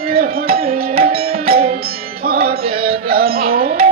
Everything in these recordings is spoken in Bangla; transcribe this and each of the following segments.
হরে হরে হরে রাম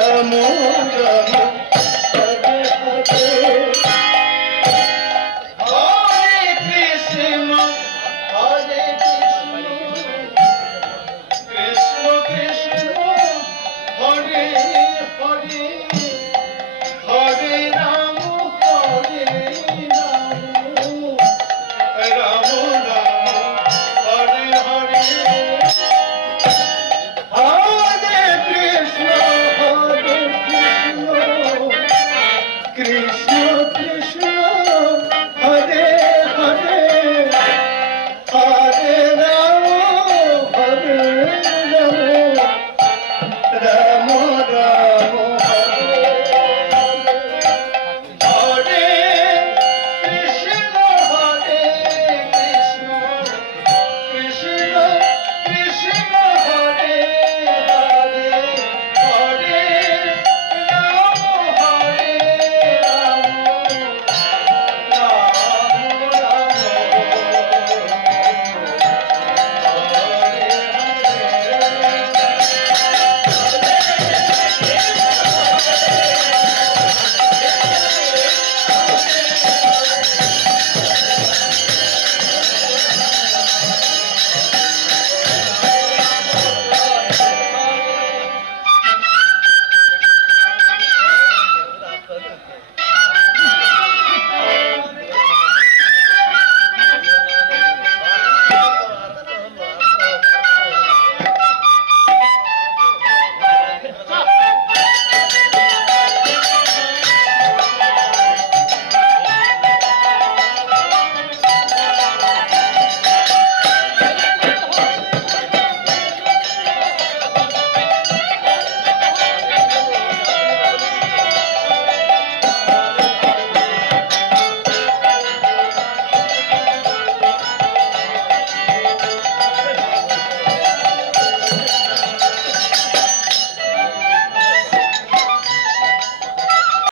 ah